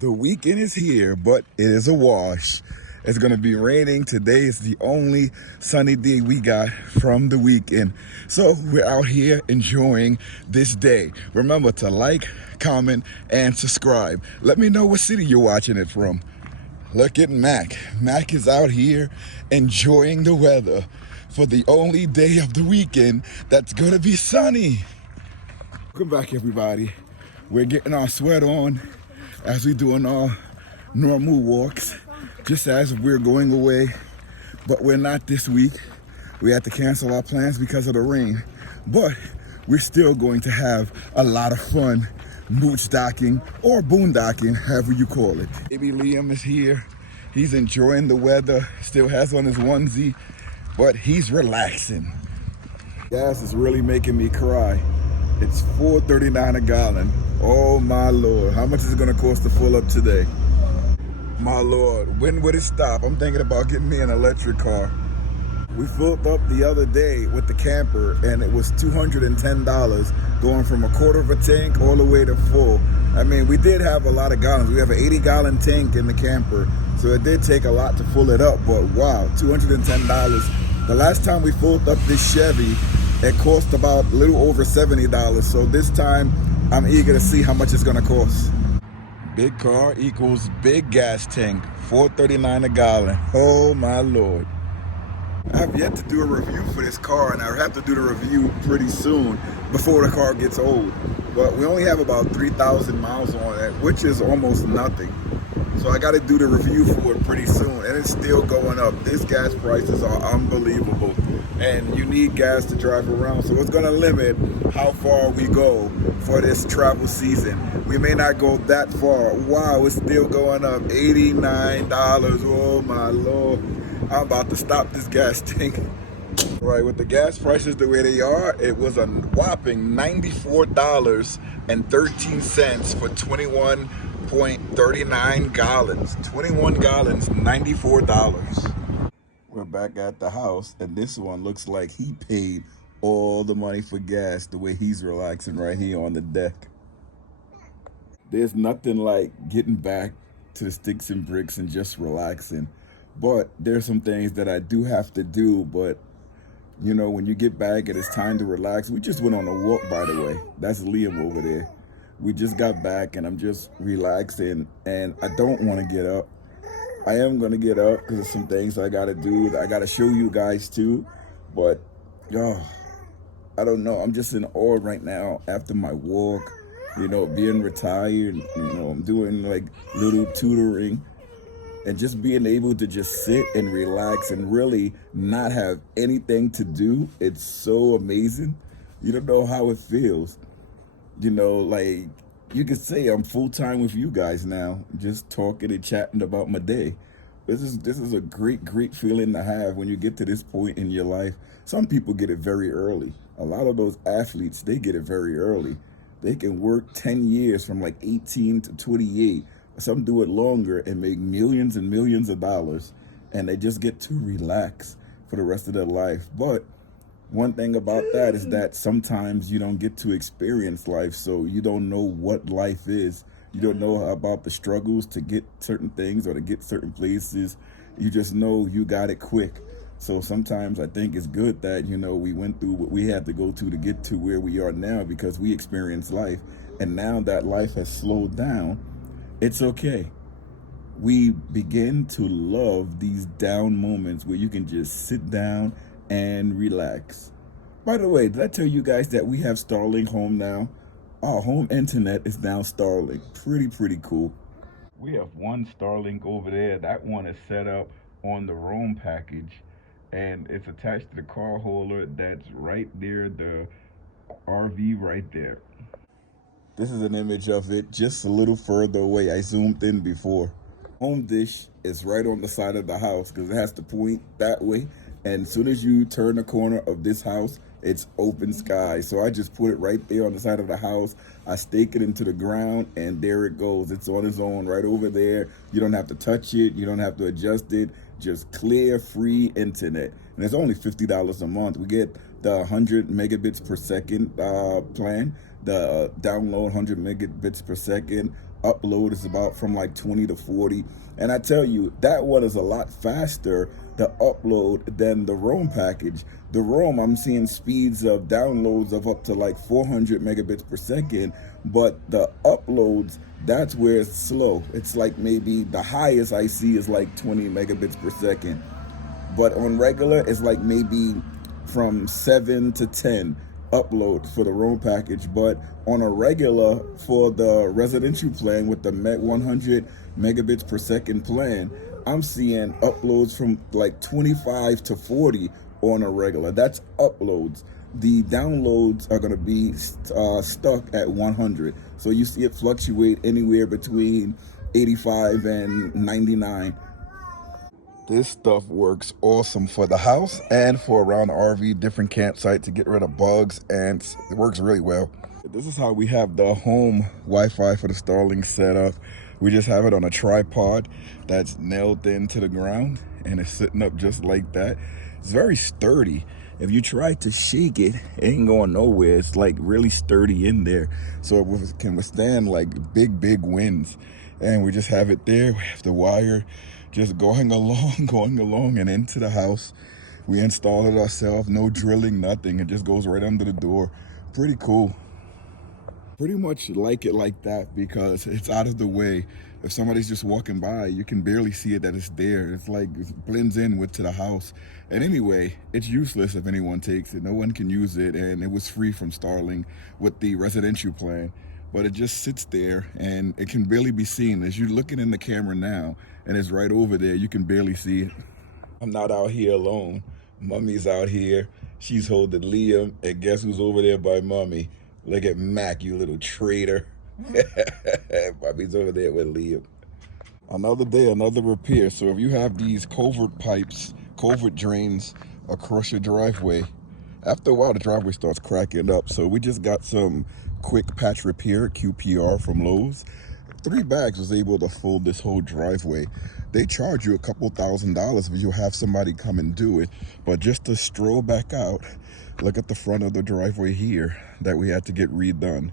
The weekend is here, but it is a wash. It's gonna be raining. Today is the only sunny day we got from the weekend. So we're out here enjoying this day. Remember to like, comment, and subscribe. Let me know what city you're watching it from. Look at Mac. Mac is out here enjoying the weather for the only day of the weekend that's gonna be sunny. Welcome back, everybody. We're getting our sweat on as we're doing our normal walks, just as we're going away, but we're not this week. We had to cancel our plans because of the rain, but we're still going to have a lot of fun mooch docking or boondocking, however you call it. Baby Liam is here. He's enjoying the weather, still has on his onesie, but he's relaxing. Gas is really making me cry. It's $4.39 a gallon. Oh my Lord, how much is it gonna cost to fill up today? My Lord, when would it stop? I'm thinking about getting me an electric car. We filled up the other day with the camper and it was $210 going from a quarter of a tank all the way to full. I mean, we did have a lot of gallons. We have an 80-gallon tank in the camper, so it did take a lot to fill it up, but wow, $210. The last time we filled up this Chevy, it cost about a little over $70. So this time, I'm eager to see how much it's gonna cost. Big car equals big gas tank, $4.39 a gallon. Oh my Lord. I have yet to do a review for this car, and I have to do the review pretty soon before the car gets old. But we only have about 3,000 miles on it, which is almost nothing. So I got to do the review for it pretty soon, and it's still going up. These gas prices are unbelievable, and you need gas to drive around. So it's going to limit how far we go for this travel season. We may not go that far. Wow, it's still going up. $89. Oh my Lord. I'm about to stop this gas tank. Right, with the gas prices the way they are, it was a whopping $94.13 for 21.39 gallons. 21 gallons, $94. We're back at the house, and this one looks like he paid all the money for gas the way he's relaxing right here on the deck. There's nothing like getting back to the sticks and bricks and just relaxing. But there's some things that I do have to do, but you know, when you get back and it's time to relax, we just went on a walk, by the way. That's Liam over there. We just got back and I'm just relaxing and I don't want to get up. I am going to get up because there's some things I got to do that I got to show you guys too. But, I don't know. I'm just in awe right now after my walk, you know, being retired, you know, I'm doing like little tutoring. And just being able to just sit and relax and really not have anything to do, it's so amazing. You don't know how it feels. You know, like you could say I'm full-time with you guys now, just talking and chatting about my day. This is a great feeling to have when you get to this point in your life. Some people get it very early. A lot of those athletes, they get it very early. They can work 10 years from like 18 to 28. Some do it longer and make millions and millions of dollars, and they just get to relax for the rest of their life. But one thing about that is that sometimes you don't get to experience life, so you don't know what life is. You don't know about the struggles to get certain things or to get certain places. You just know you got it quick. So sometimes I think it's good that, you know, we went through what we had to go to get to where we are now because we experienced life. And now that life has slowed down, it's okay. We begin to love these down moments where you can just sit down and relax. By the way, did I tell you guys that we have Starlink home now? Our home internet is now Starlink. Pretty cool. We have one Starlink over there. That one is set up on the Roam package, and it's attached to the car holder that's right there, the RV right there. This is an image of it just a little further away. I zoomed in before. Home dish is right on the side of the house because it has to point that way. And as soon as you turn the corner of this house, it's open sky. So I just put it right there on the side of the house. I stake it into the ground and there it goes. It's on its own right over there. You don't have to touch it. You don't have to adjust it. Just clear, free internet. And it's only $50 a month. We get the 100 megabits per second plan. The download 100 megabits per second, upload is about from like 20 to 40. And I tell you, that one is a lot faster to upload than the Roam package. The Roam, I'm seeing speeds of downloads of up to like 400 megabits per second, but the uploads, that's where it's slow. It's like maybe the highest I see is like 20 megabits per second. But on regular, it's like maybe from 7 to 10 uploads for the Roam package. But on a regular, for the residential plan with the 100 megabits per second plan, I'm seeing uploads from like 25 to 40 on a regular. That's uploads. The downloads are going to be stuck at 100. So you see it fluctuate anywhere between 85 and 99. This stuff works awesome for the house and for around the RV, different campsites to get rid of bugs, and it works really well. This is how we have the home Wi-Fi for the Starlink set up. We just have it on a tripod that's nailed into the ground, and it's sitting up just like that. It's very sturdy. If you try to shake it, it ain't going nowhere. It's like really sturdy in there, so it can withstand like big winds. And we just have it there. We have the wire just going along and into the house. We install it ourselves, no drilling, nothing. It just goes right under the door. Pretty cool. Pretty much like it like that because it's out of the way. If somebody's just walking by, you can barely see it that it's there. It's like it blends in with to the house. And anyway, it's useless if anyone takes it. No one can use it, and it was free from Starlink with the residential plan. But it just sits there and it can barely be seen. As you're looking in the camera now and it's right over there, you can barely see it. I'm not out here alone. Mummy's out here. She's holding Liam, and guess who's over there by Mummy? Look at Mac, you little traitor. Mummy's over there with Liam. Another day, another repair. So if you have these culvert pipes, culvert drains across your driveway, after a while the driveway starts cracking up. So we just got some quick patch repair, QPR from Lowe's. 3 bags was able to fold this whole driveway. They charge you a couple $1,000s if you have somebody come and do it. But just to stroll back out, look at the front of the driveway here that we had to get redone.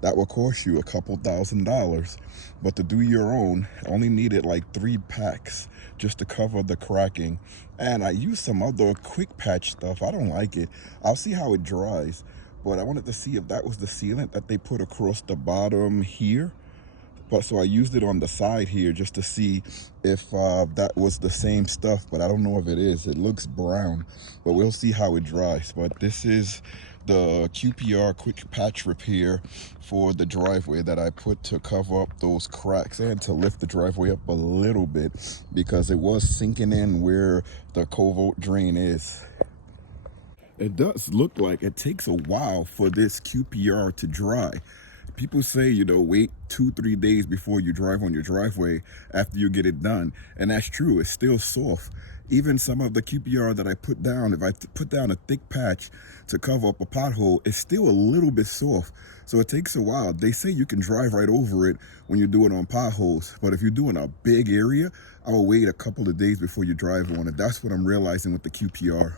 That will cost you a couple $1,000s. But to do your own, only needed like 3 packs just to cover the cracking. And I used some other quick patch stuff. I don't like it. I'll see how it dries. But I wanted to see if that was the sealant that they put across the bottom here. But so I used it on the side here just to see if that was the same stuff, but I don't know if it is. It looks brown, but we'll see how it dries. But this is the QPR quick patch repair for the driveway that I put to cover up those cracks and to lift the driveway up a little bit because it was sinking in where the culvert drain is. It does look like it takes a while for this QPR to dry. People say, you know, wait 2-3 days before you drive on your driveway after you get it done. And that's true. It's still soft. Even some of the QPR that I put down, if I put down a thick patch to cover up a pothole, it's still a little bit soft. So it takes a while. They say you can drive right over it when you're doing it on potholes. But if you're doing a big area, I will wait a couple of days before you drive on it. That's what I'm realizing with the QPR.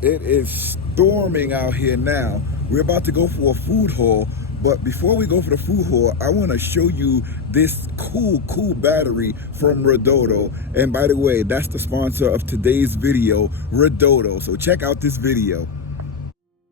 It is storming out here now. We're about to go for a food haul, but before we go for the food haul, I want to show you this cool battery from REDODO. And by the way, that's the sponsor of today's video, REDODO. So check out this video.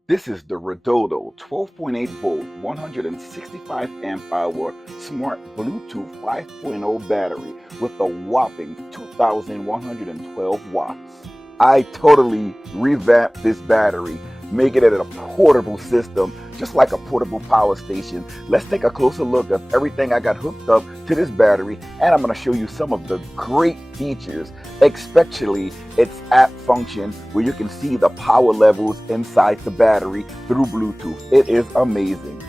This is the REDODO 12.8 volt, 165 amp hour smart Bluetooth 5.0 battery with a whopping 2,112 watts. I totally revamped this battery, making it a portable system, just like a portable power station. Let's take a closer look at everything I got hooked up to this battery, and I'm going to show you some of the great features, especially its app function where you can see the power levels inside the battery through Bluetooth. It is amazing.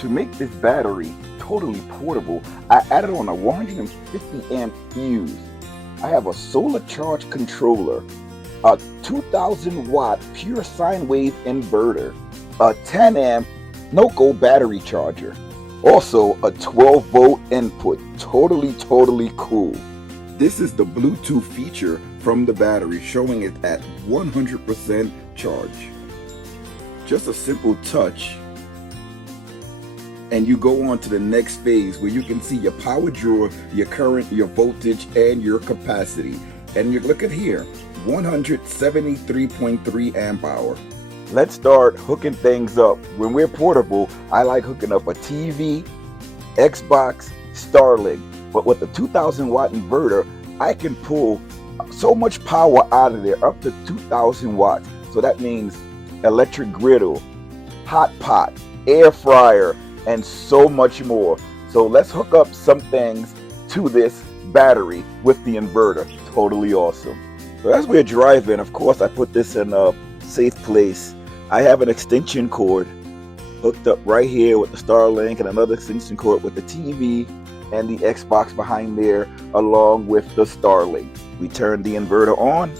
To make this battery totally portable, I added on a 150 amp fuse. I have a solar charge controller, a 2,000 watt pure sine wave inverter, a 10 amp NOCO battery charger, also a 12 volt input. Totally cool. This is the Bluetooth feature from the battery, showing it at 100% charge. Just a simple touch and you go on to the next phase where you can see your power draw, your current, your voltage, and your capacity. And you look at here, 173.3 amp hour. Let's start hooking things up. When we're portable, I like hooking up a TV, Xbox, Starlink. But with the 2000 watt inverter, I can pull so much power out of there, up to 2000 watts. So that means electric griddle, hot pot, air fryer, and so much more. So let's hook up some things to this battery with the inverter. Totally awesome. So as we're driving, of course, I put this in a safe place. I have an extension cord hooked up right here with the Starlink and another extension cord with the TV and the Xbox behind there along with the Starlink. We turned the inverter on.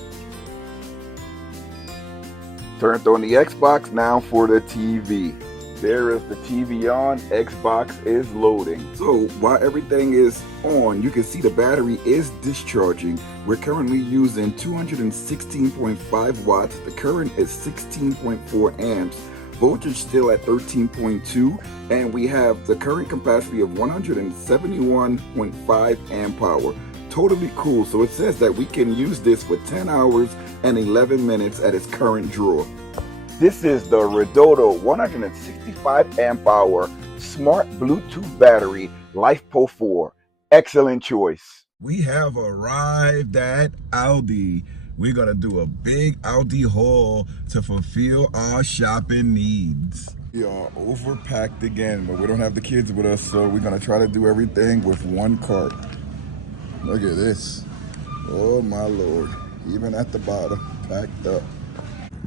Turned on the Xbox, now for the TV. There is the TV on, Xbox is loading. So while everything is on, you can see the battery is discharging. We're currently using 216.5 watts. The current is 16.4 amps. Voltage still at 13.2, and we have the current capacity of 171.5 amp hour. Totally cool. So it says that we can use this for 10 hours and 11 minutes at its current draw. This is the REDODO 165 amp hour smart Bluetooth battery LifePo 4. Excellent choice. We have arrived at Aldi. We're gonna do a big Aldi haul to fulfill our shopping needs. We are overpacked again, but we don't have the kids with us, so we're gonna try to do everything with one cart. Look at this. Oh my Lord. Even at the bottom, packed up.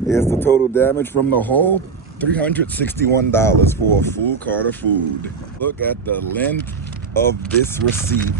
Here's the total damage from the haul. $361 for a full cart of food. Look at the length of this receipt.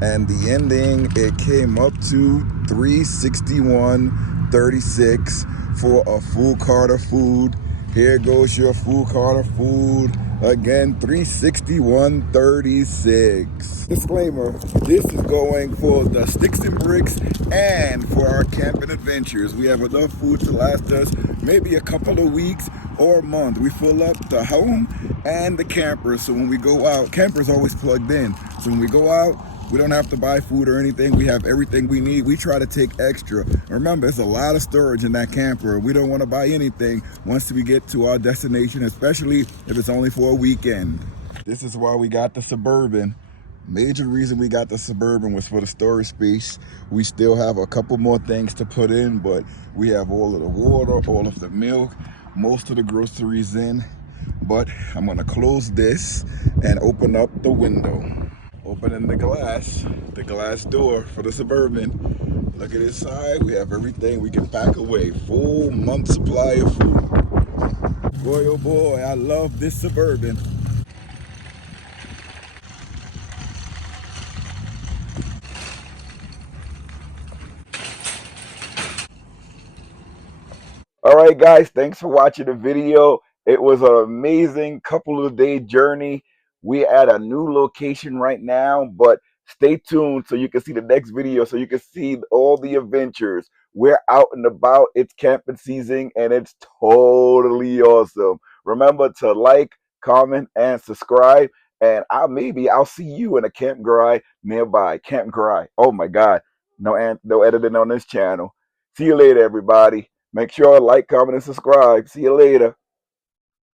And the ending, it came up to $361.36 for a full cart of food. Here goes your full cart of food. Again, $361.36. Disclaimer, this is going for the sticks and bricks and for our camping adventures. We have enough food to last us maybe a couple of weeks or a month. We fill up the home and the camper, so when we go out, camper's always plugged in. So when we go out, we don't have to buy food or anything. We have everything we need. We try to take extra. Remember, there's a lot of storage in that camper. We don't want to buy anything once we get to our destination, especially if it's only for a weekend. This is why we got the Suburban. Major reason we got the Suburban was for the storage space. We still have a couple more things to put in, but we have all of the water, all of the milk, most of the groceries in. But I'm gonna close this and open up the window. Opening the glass door for the Suburban. Look at this side, we have everything we can pack away. Full month supply of food. Boy, oh boy, I love this Suburban. All right, guys, thanks for watching the video. It was an amazing couple of day journey. We're at a new location right now, but stay tuned so you can see the next video, so you can see all the adventures. We're out and about. It's camping season, and it's totally awesome. Remember to like, comment, and subscribe. And I'll see you in a camp garage nearby. Camp garage. Oh my God, no editing on this channel. See you later, everybody. Make sure to like, comment, and subscribe. See you later.